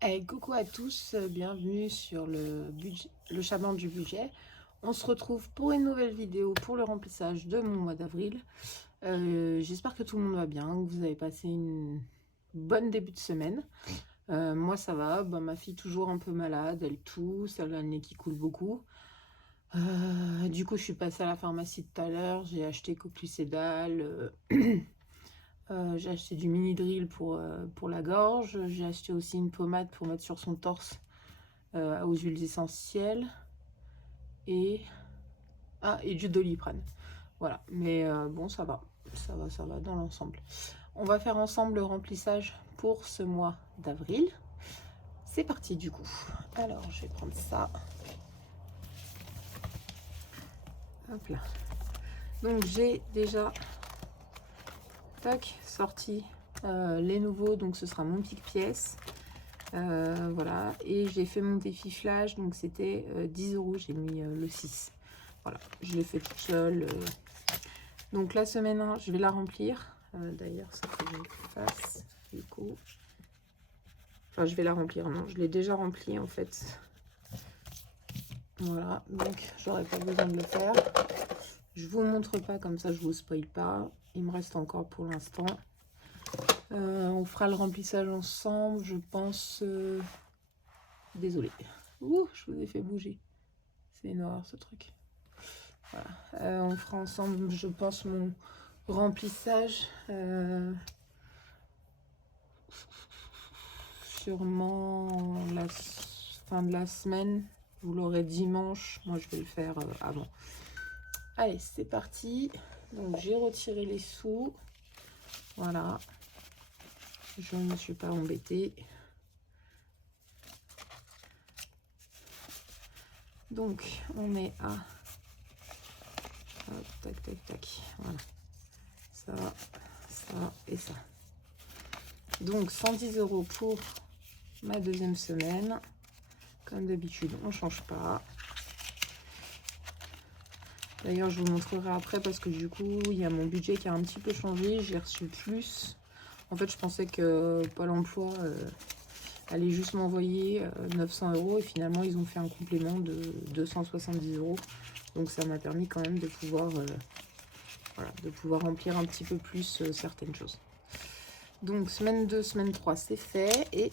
Hey, coucou à tous, bienvenue sur le chaman du budget. On se retrouve pour une nouvelle vidéo pour le remplissage de mon mois d'avril. J'espère que tout le monde va bien, que vous avez passé une bonne début de semaine. Moi ça va, ma fille toujours un peu malade, elle tousse, elle a le nez qui coule beaucoup. Du coup je suis passée à la pharmacie tout à l'heure, j'ai acheté Coquelucédal, j'ai acheté du mini drill pour la gorge, j'ai acheté aussi une pommade pour mettre sur son torse aux huiles essentielles et, et du Doliprane. Voilà, mais bon, ça va dans l'ensemble. On va faire ensemble le remplissage pour ce mois d'avril. C'est parti du coup. Alors, je vais prendre ça. Hop là. Donc, j'ai déjà sorti les nouveaux, donc ce sera mon pique-pièce. Voilà, et j'ai fait mon défi flash, donc c'était 10 €, j'ai mis le 6. Voilà, je l'ai fait toute seule. Donc la semaine 1, je vais la remplir. D'ailleurs, ça que je fasse, du coup. Enfin, je vais la remplir, non, je l'ai déjà remplie en fait. Voilà, donc j'aurais pas besoin de le faire. Je vous montre pas, comme ça je vous spoil pas. Il me reste encore pour l'instant. On fera le remplissage ensemble, je pense. Désolée. Ouh, je vous ai fait bouger. C'est une horreur ce truc. Voilà. On fera ensemble, je pense, mon remplissage. Sûrement la fin de la semaine. Vous l'aurez dimanche. Moi, je vais le faire avant. Allez, c'est parti. Donc, j'ai retiré les sous. Voilà. Je ne me suis pas embêtée. Donc, on est à... Hop, tac, tac, tac. Voilà. Ça, ça et ça. Donc, 110 € pour ma deuxième semaine. Comme d'habitude, on ne change pas. D'ailleurs, je vous montrerai après parce que du coup, il y a mon budget qui a un petit peu changé. J'ai reçu plus. En fait, je pensais que Pôle emploi allait juste m'envoyer 900 € et finalement, ils ont fait un complément de 270 €. Donc, ça m'a permis quand même de pouvoir, voilà, de pouvoir remplir un petit peu plus certaines choses. Donc, semaine 2, semaine 3, c'est fait. Et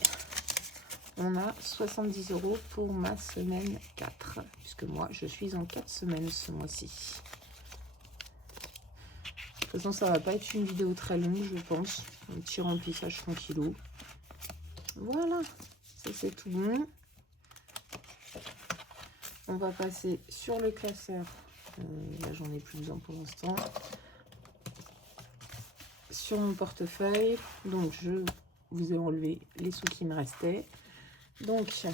on a 70 € pour ma semaine 4. Puisque moi, je suis en 4 semaines ce mois-ci. De toute façon, ça va pas être une vidéo très longue, je pense. Un petit remplissage tranquillou. Voilà, ça c'est tout bon. On va passer sur le classeur. Là, j'en ai plus besoin pour l'instant. Sur mon portefeuille. Donc, je vous ai enlevé les sous qui me restaient. Donc,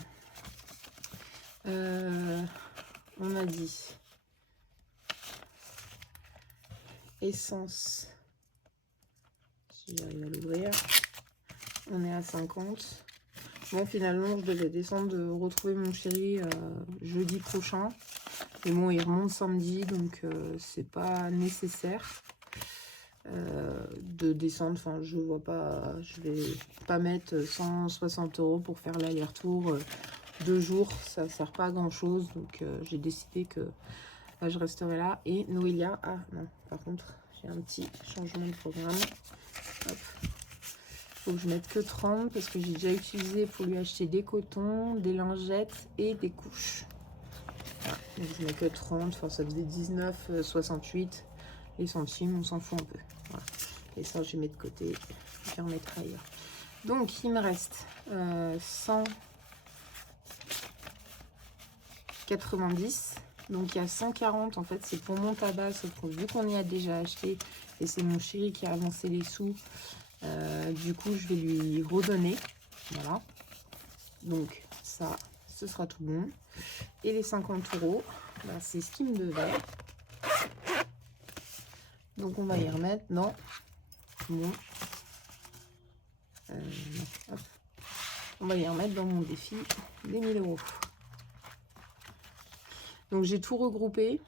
on a dit essence. Si j'arrive à l'ouvrir. On est à 50. Bon, finalement, je devais descendre de retrouver mon chéri jeudi prochain. Mais bon, il remonte samedi, donc c'est pas nécessaire de descendre. Enfin, je vois pas, je vais pas mettre 160 € pour faire l'aller-retour 2 jours. Ça sert pas à grand chose, donc j'ai décidé que là, je resterai là. Et Noélia, ah non, par contre, j'ai un petit changement de programme. Hop. Faut que je mette que 30 parce que j'ai déjà utilisé pour lui acheter des cotons, des lingettes et des couches. Voilà. Donc je mets que 30, enfin ça faisait 19,68 les centimes, on s'en fout un peu. Voilà. Et ça je mets de côté, je vais remettre ailleurs. Donc il me reste 190. Donc il y a 140 en fait, c'est pour mon tabac, sauf que vu qu'on y a déjà acheté et c'est mon chéri qui a avancé les sous. Du coup, je vais lui redonner. Voilà. Donc, ça, ce sera tout bon. Et les 50 €, bah, c'est ce qui me devait. Donc, on va y remettre dans mon... hop. On va y remettre dans mon défi des 1000 €. Donc, j'ai tout regroupé.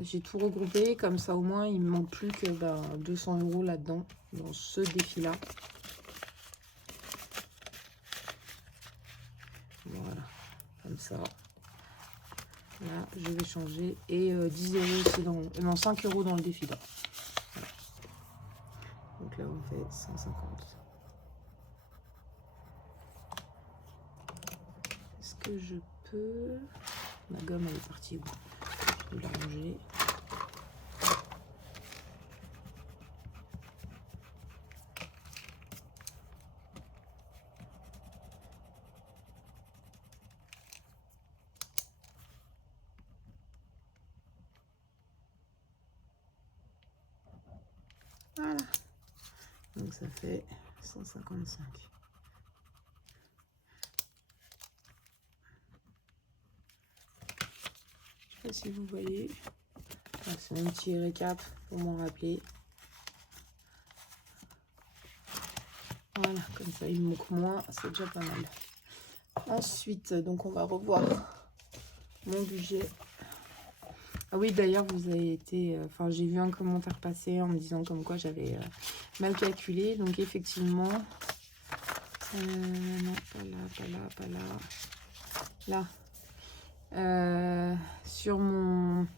j'ai tout regroupé, comme ça au moins il me manque plus que 200 € là-dedans, dans ce défi-là. Voilà, comme ça. Là, je vais changer. Et 10 € aussi non, 5 € dans le défi d'or. Voilà. Donc là, on fait 150. Est-ce que je peux... La gomme, elle est partie où? Je vais la ranger. Voilà. Donc ça fait 155. Je sais pas si vous voyez. Ah, c'est un petit récap pour m'en rappeler. Voilà, comme ça il me manque moins, c'est déjà pas mal. Ensuite, donc on va revoir mon budget. Ah oui, d'ailleurs, vous avez été... Enfin, j'ai vu un commentaire passer en me disant comme quoi j'avais mal calculé. Donc, effectivement... non, pas là, pas là, pas là. Là. Sur mon...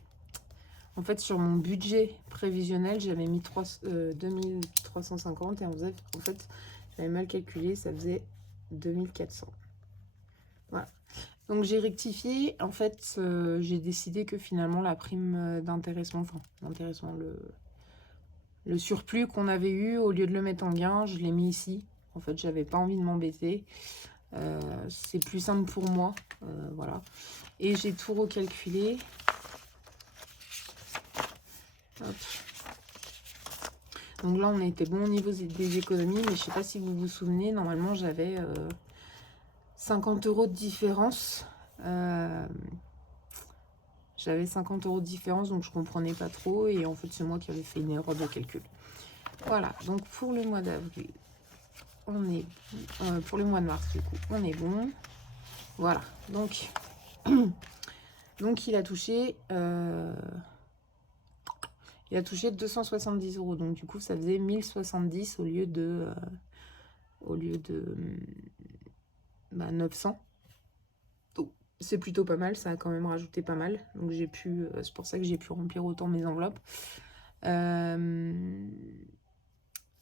En fait, sur mon budget prévisionnel, j'avais mis 2350 et en fait, j'avais mal calculé, ça faisait 2400. Voilà. Donc j'ai rectifié. En fait, j'ai décidé que finalement la prime d'intéressement, enfin l'intéressement, le surplus qu'on avait eu, au lieu de le mettre en gain, je l'ai mis ici. En fait, j'avais pas envie de m'embêter. C'est plus simple pour moi. Voilà. Et j'ai tout recalculé. Hop. Donc là, on était bon au niveau des économies, mais je sais pas si vous vous souvenez, normalement, j'avais 50 € de différence. J'avais 50 € de différence, donc je comprenais pas trop. Et en fait, c'est moi qui avais fait une erreur de calcul. Voilà, donc pour le mois d'avril, on est... pour le mois de mars, du coup, on est bon. Voilà, donc... donc il a touché... il a touché 270 €. Donc du coup, ça faisait 1070 au lieu de... 900. C'est plutôt pas mal, ça a quand même rajouté pas mal. Donc j'ai pu, c'est pour ça que j'ai pu remplir autant mes enveloppes.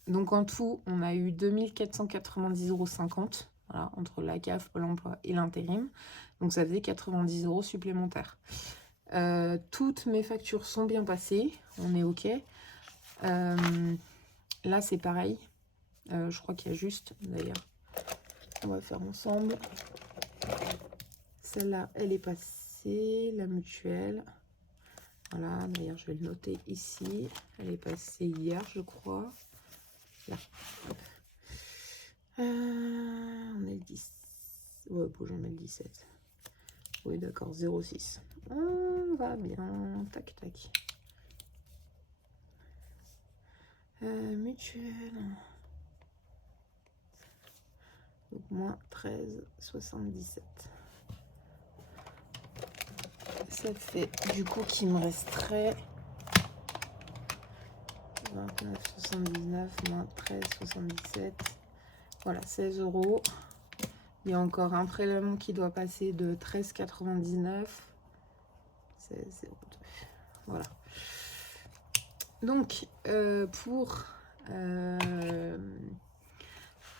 Donc en tout, on a eu 2490,50 €, voilà, entre la CAF, Pôle emploi et l'intérim. Donc ça faisait 90 € supplémentaires. Toutes mes factures sont bien passées, on est OK. Là c'est pareil. Je crois qu'il y a juste, d'ailleurs, on va faire ensemble. Celle-là, elle est passée, la mutuelle. Voilà, d'ailleurs, je vais le noter ici. Elle est passée hier, je crois. Là. On est le 10. Ouais, bon, j'en mets le 17. Oui, d'accord, 0,6. On va bien. Tac, tac. Mutuelle. Donc, moins 13,77. Ça fait du coup qu'il me resterait 29,79 moins 13,77. Voilà, 16 €. Il y a encore un prélèvement qui doit passer de 13,99. 16,02. Voilà. Donc, pour...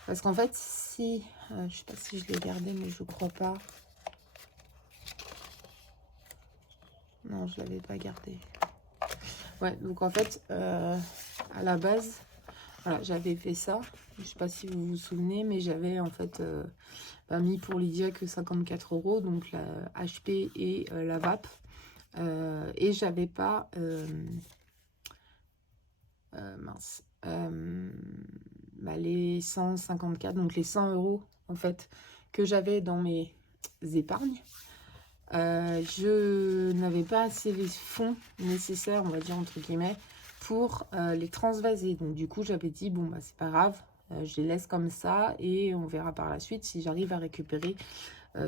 parce qu'en fait, si... je sais pas si je l'ai gardé, mais je crois pas. Non, je l'avais pas gardé. Ouais, donc en fait, à la base, voilà, j'avais fait ça. Je sais pas si vous vous souvenez, mais j'avais en fait mis pour Lydia que 54 €, donc la HP et la VAP. Et j'avais pas... mince. Les 154, donc les 100 € en fait, que j'avais dans mes épargnes. Je n'avais pas assez les fonds nécessaires, on va dire entre guillemets, pour les transvaser. Donc du coup, j'avais dit, bon, bah c'est pas grave, je les laisse comme ça et on verra par la suite si j'arrive à récupérer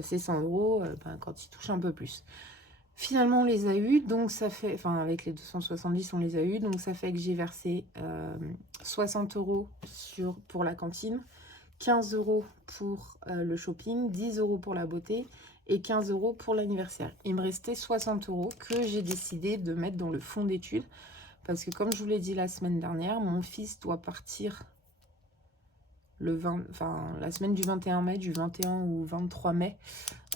ces 100 € quand ils touchent un peu plus. Finalement, on les a eus, donc ça fait... Enfin, avec les 270, on les a eus, donc ça fait que j'ai versé 60 € pour la cantine, 15 € pour le shopping, 10 € pour la beauté et 15 € pour l'anniversaire. Il me restait 60 € que j'ai décidé de mettre dans le fonds d'études, parce que comme je vous l'ai dit la semaine dernière, mon fils doit partir la semaine du 21 mai, du 21 au 23 mai,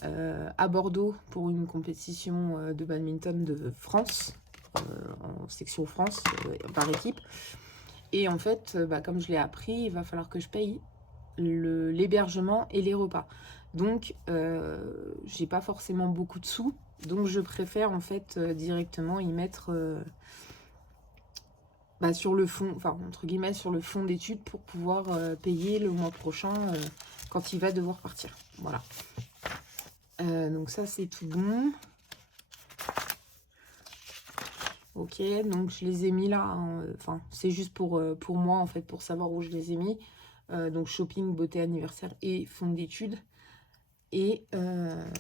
à Bordeaux pour une compétition de badminton de France, en section France, par équipe. Et en fait, comme je l'ai appris, il va falloir que je paye l'hébergement et les repas. Donc, j'ai pas forcément beaucoup de sous, donc je préfère en fait directement y mettre sur le fond, enfin entre guillemets sur le fond d'études pour pouvoir payer le mois prochain quand il va devoir partir. Voilà. Donc ça c'est tout bon. Ok, donc je les ai mis là, hein, enfin c'est juste pour moi en fait, pour savoir où je les ai mis. Donc shopping, beauté, anniversaire et fonds d'études. Et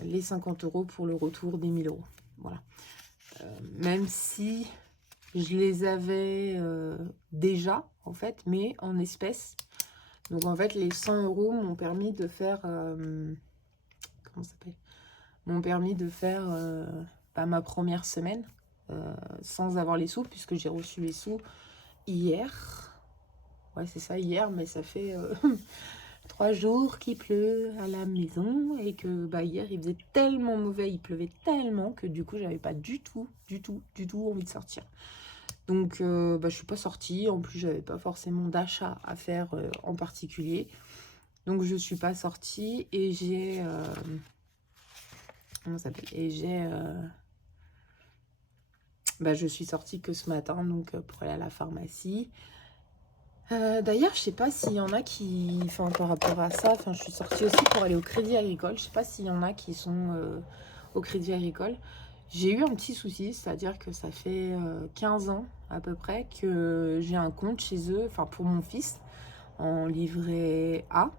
les 50 € pour le retour des 1000 €. Voilà. Même si je les avais déjà, en fait, mais en espèces. Donc, en fait, les 100 € m'ont permis de faire... comment ça s'appelle? M'ont permis de faire ma première semaine sans avoir les sous, puisque j'ai reçu les sous hier. Ouais, c'est ça, hier, mais ça fait 3 jours qu'il pleut à la maison et que hier il faisait tellement mauvais, il pleuvait tellement que du coup j'avais pas du tout envie de sortir. Donc je suis pas sortie, en plus j'avais pas forcément d'achat à faire en particulier. Donc je suis pas sortie et j'ai comment ça s'appelle? Et j'ai je suis sortie que ce matin, donc pour aller à la pharmacie. D'ailleurs, je sais pas s'il y en a qui... Enfin, par rapport à ça, je suis sortie aussi pour aller au Crédit Agricole. Je sais pas s'il y en a qui sont au Crédit Agricole. J'ai eu un petit souci, c'est-à-dire que ça fait 15 ans à peu près que j'ai un compte chez eux, enfin pour mon fils, en livret A.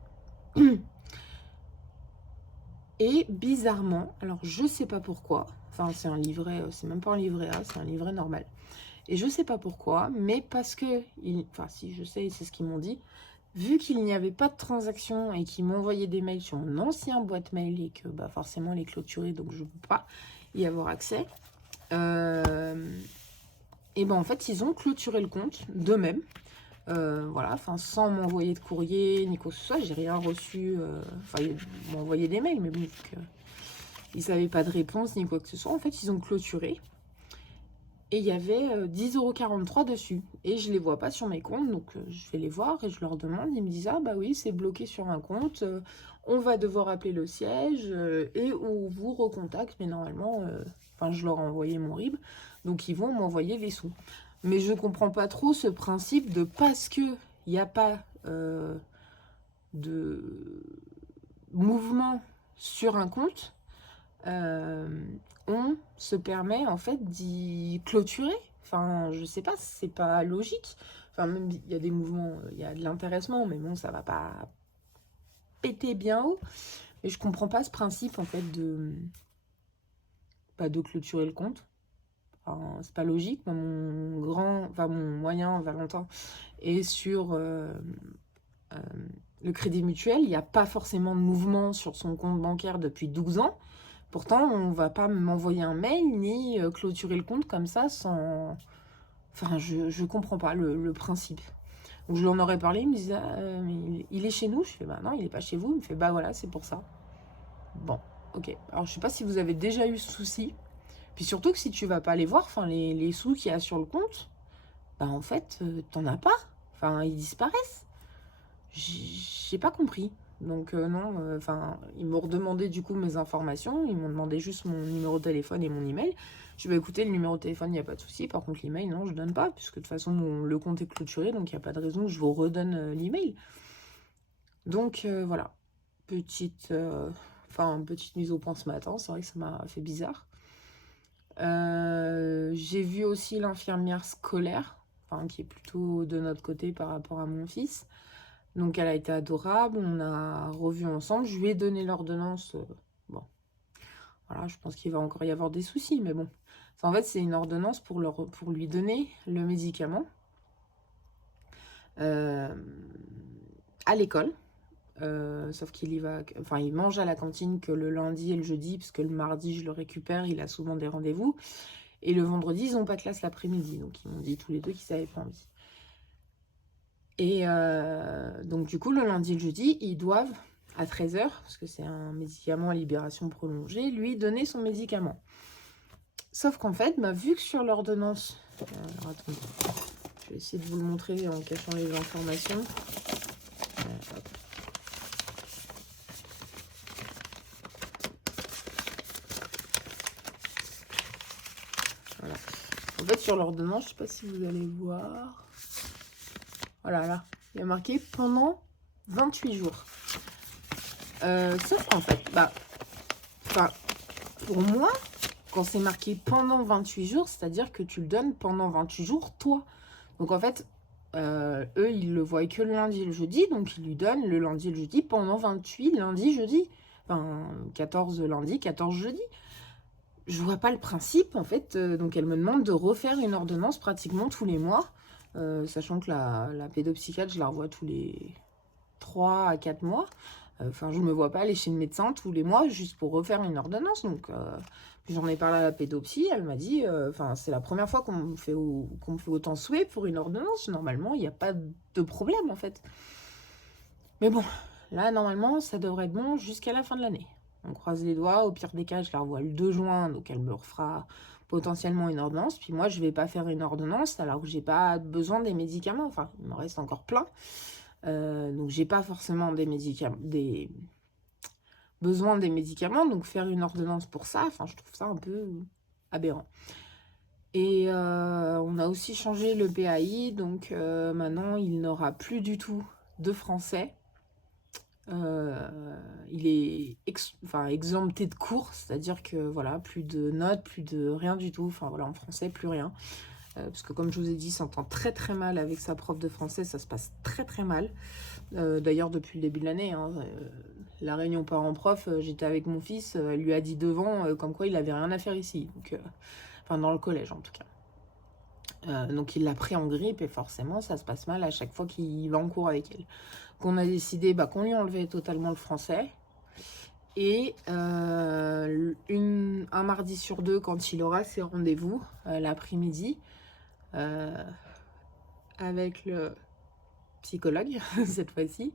Et bizarrement, alors je sais pas pourquoi, enfin c'est un livret, c'est même pas un livret A, c'est un livret normal. Et je sais pas pourquoi, mais parce que, enfin si je sais, c'est ce qu'ils m'ont dit, vu qu'il n'y avait pas de transaction et qu'ils m'envoyaient des mails sur mon ancien boîte mail et que forcément elle est clôturée, donc je ne peux pas y avoir accès, et en fait ils ont clôturé le compte d'eux-mêmes. Voilà, enfin sans m'envoyer de courrier ni quoi que ce soit, j'ai rien reçu. Enfin, ils m'ont envoyé des mails, mais bon, ils n'avaient pas de réponse ni quoi que ce soit. En fait, ils ont clôturé. Et il y avait 10,43 € dessus. Et je les vois pas sur mes comptes, donc je vais les voir et je leur demande. Ils me disent, ah bah oui, c'est bloqué sur un compte, on va devoir appeler le siège et on vous recontacte. Mais normalement, je leur ai envoyé mon RIB, donc ils vont m'envoyer les sous. Mais je comprends pas trop ce principe de parce que il n'y a pas de mouvement sur un compte, on se permet en fait d'y clôturer. Enfin, je sais pas, c'est pas logique. Enfin, même il y a des mouvements, il y a de l'intéressement, mais bon, ça va pas péter bien haut. Et je comprends pas ce principe en fait de clôturer le compte. Enfin, c'est pas logique. Moi, mon moyen Valentin est sur le Crédit Mutuel. Il n'y a pas forcément de mouvement sur son compte bancaire depuis 12 ans. Pourtant, on va pas m'envoyer un mail ni clôturer le compte comme ça sans... Enfin, je comprends pas le principe. Donc, je lui en aurais parlé, il me disait, mais il est chez nous. Je fais, bah non, il est pas chez vous. Il me fait, bah voilà, c'est pour ça. Bon, ok. Alors, je sais pas si vous avez déjà eu ce souci. Puis surtout que si tu vas pas les voir, les sous qu'il y a sur le compte, en fait, t'en as pas. Enfin, ils disparaissent. J'ai pas compris. Donc non, ils m'ont redemandé du coup mes informations, ils m'ont demandé juste mon numéro de téléphone et mon email. Je vais écouter le numéro de téléphone, il n'y a pas de souci. Par contre l'email, non, je donne pas, puisque de toute façon le compte est clôturé, donc il n'y a pas de raison que je vous redonne l'email. Donc voilà, petite mise au point ce matin, c'est vrai que ça m'a fait bizarre. J'ai vu aussi l'infirmière scolaire, qui est plutôt de notre côté par rapport à mon fils. Donc elle a été adorable, on a revu ensemble, je lui ai donné l'ordonnance. Bon, Voilà, je pense qu'il va encore y avoir des soucis, mais bon. En fait, c'est une ordonnance pour lui donner le médicament à l'école. Sauf qu'il y va, enfin, il mange à la cantine que le lundi et le jeudi, parce que le mardi, je le récupère, il a souvent des rendez-vous. Et le vendredi, ils n'ont pas classe l'après-midi. Donc, ils m'ont dit tous les deux qu'ils n'avaient pas envie. Et donc, du coup, le lundi et le jeudi, ils doivent, à 13 h, parce que c'est un médicament à libération prolongée, lui donner son médicament. Sauf qu'en fait, bah, vu que sur l'ordonnance... alors, attendez, je vais essayer de vous le montrer en cachant les informations. Hop. Voilà. En fait, sur l'ordonnance, je ne sais pas si vous allez voir. Voilà, là, il y a marqué pendant 28 jours. Sauf qu'en fait, bah, pour moi, quand c'est marqué pendant 28 jours, c'est-à-dire que tu le donnes pendant 28 jours, toi. Donc en fait, eux, ils le voient que le lundi et le jeudi, donc ils lui donnent le lundi et le jeudi pendant 28 lundi, jeudi. Enfin, 14 lundi, 14 jeudi. Je vois pas le principe, en fait. Donc elle me demande de refaire une ordonnance pratiquement tous les mois. Sachant que la pédopsychiatre, je la revois tous les 3 à 4 mois. Enfin, je ne me vois pas aller chez le médecin tous les mois juste pour refaire une ordonnance. Donc, j'en ai parlé à la pédopsie. Elle m'a dit, c'est la première fois qu'on me fait autant souhait pour une ordonnance. Normalement, il n'y a pas de problème, en fait. Mais bon, là, normalement, ça devrait être bon jusqu'à la fin de l'année. On croise les doigts. Au pire des cas, je la revois le 2 juin. Donc, elle me refera potentiellement une ordonnance. Puis moi, je ne vais pas faire une ordonnance alors que j'ai pas besoin des médicaments. Enfin, il me reste encore plein. Donc, j'ai pas forcément besoin des médicaments. Donc, faire une ordonnance pour ça, enfin, je trouve ça un peu aberrant. Et on a aussi changé le PAI. Donc, maintenant, il n'aura plus du tout de français. Il est exempté de cours, c'est-à-dire que voilà, plus de notes, plus de rien du tout. Enfin voilà, en français, plus rien. Parce que comme je vous ai dit, il s'entend très très mal avec sa prof de français, ça se passe très très mal. D'ailleurs, depuis le début de l'année, hein, la réunion parents-prof, j'étais avec mon fils, elle lui a dit devant comme quoi il avait rien à faire ici. Donc, enfin, dans le collège en tout cas. Donc il l'a pris en grippe et forcément ça se passe mal à chaque fois qu'il va en cours avec elle. Qu'on a décidé qu'on lui enlevait totalement le français. Et un mardi sur 2, quand il aura ses rendez-vous, l'après-midi, avec le psychologue, cette fois-ci,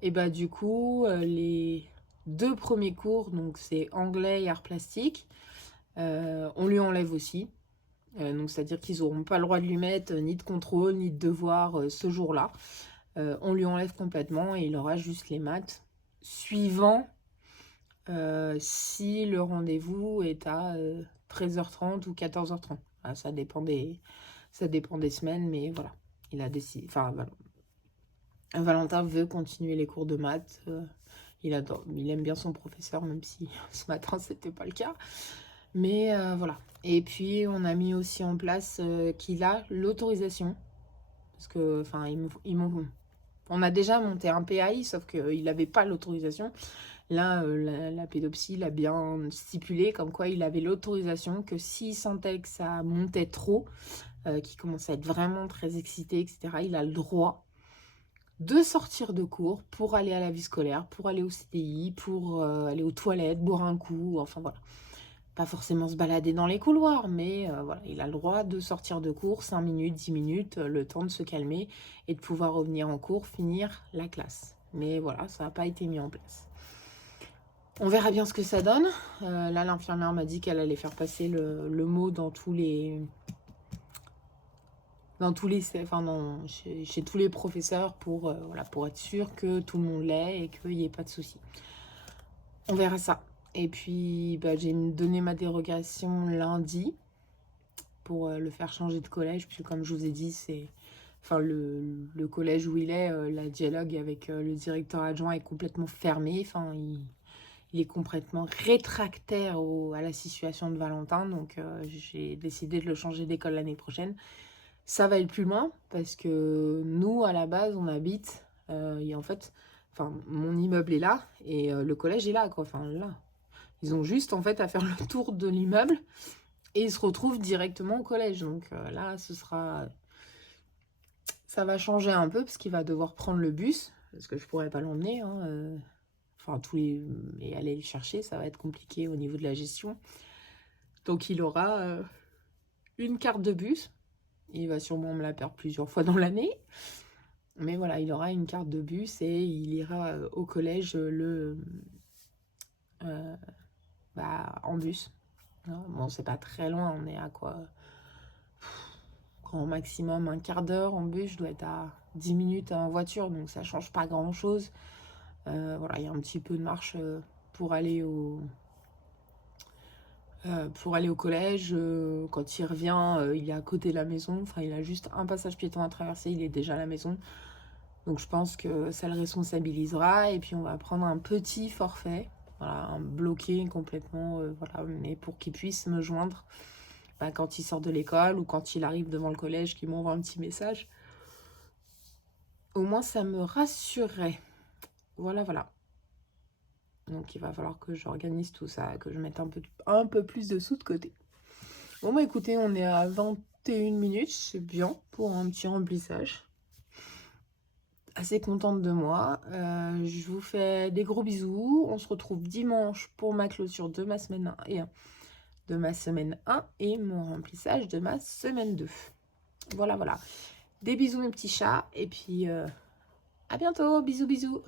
et bah du coup, les 2 premiers cours, donc c'est anglais et art plastique, on lui enlève aussi. Donc c'est-à-dire qu'ils n'auront pas le droit de lui mettre ni de contrôle, ni de devoir ce jour-là. On lui enlève complètement et il aura juste les maths, suivant si le rendez-vous est à 13h30 ou 14h30. Ah, ça dépend des semaines, mais voilà. Il a décidé. Enfin, voilà. Valentin veut continuer les cours de maths. Il aime bien son professeur, même si ce matin, c'était pas le cas. Mais voilà. Et puis, on a mis aussi en place qu'il a l'autorisation. Parce que, enfin, on a déjà monté un PAI, sauf qu'il n'avait pas l'autorisation. Là, la pédopsie l'a bien stipulé, comme quoi il avait l'autorisation que s'il sentait que ça montait trop, qu'il commençait à être vraiment très excité, etc., il a le droit de sortir de cours pour aller à la vie scolaire, pour aller au CDI, pour aller aux toilettes, boire un coup, enfin voilà. Pas forcément se balader dans les couloirs, mais voilà, il a le droit de sortir de cours 5 minutes, 10 minutes, le temps de se calmer et de pouvoir revenir en cours, finir la classe. Mais voilà, ça n'a pas été mis en place. On verra bien ce que ça donne. Là, l'infirmière m'a dit qu'elle allait faire passer le mot dans tous les... chez tous les professeurs pour être sûr que tout le monde l'ait et qu'il n'y ait pas de soucis. On verra ça. Et puis, j'ai donné ma dérogation lundi pour le faire changer de collège. Puisque comme je vous ai dit, c'est... Enfin, le collège où il est, la dialogue avec le directeur adjoint est complètement fermé. Enfin, il est complètement rétractaire à la situation de Valentin. Donc, j'ai décidé de le changer d'école l'année prochaine. Ça va être plus loin parce que nous, à la base, on habite... et en fait, mon immeuble est là et le collège est là, quoi. Enfin, là. Ils ont juste en fait à faire le tour de l'immeuble et ils se retrouvent directement au collège. Donc là, ça va changer un peu parce qu'il va devoir prendre le bus, parce que je pourrais pas l'emmener, hein, enfin et aller le chercher, ça va être compliqué au niveau de la gestion. Donc il aura une carte de bus. Il va sûrement me la perdre plusieurs fois dans l'année. Mais voilà, il aura une carte de bus et il ira au collège en bus. Bon, c'est pas très loin, on est à quoi? Grand maximum un quart d'heure en bus, je dois être à 10 minutes en voiture, donc ça change pas grand chose. Voilà, il y a un petit peu de marche pour aller au collège. Quand il revient, il est à côté de la maison, enfin il a juste un passage piéton à traverser, il est déjà à la maison. Donc je pense que ça le responsabilisera et puis on va prendre un petit forfait, voilà, un bloqué complètement, voilà, mais pour qu'il puisse me joindre quand il sort de l'école ou quand il arrive devant le collège, qu'il m'envoie un petit message. Au moins ça me rassurerait. Voilà, voilà. Donc il va falloir que j'organise tout ça, que je mette un peu plus de sous de côté. Bon bah écoutez, on est à 21 minutes, c'est bien pour un petit remplissage. Assez contente de moi. Je vous fais des gros bisous. On se retrouve dimanche pour ma clôture de ma semaine 1 et mon remplissage de ma semaine 2. Voilà, voilà. Des bisous mes petits chats et puis à bientôt. Bisous, bisous.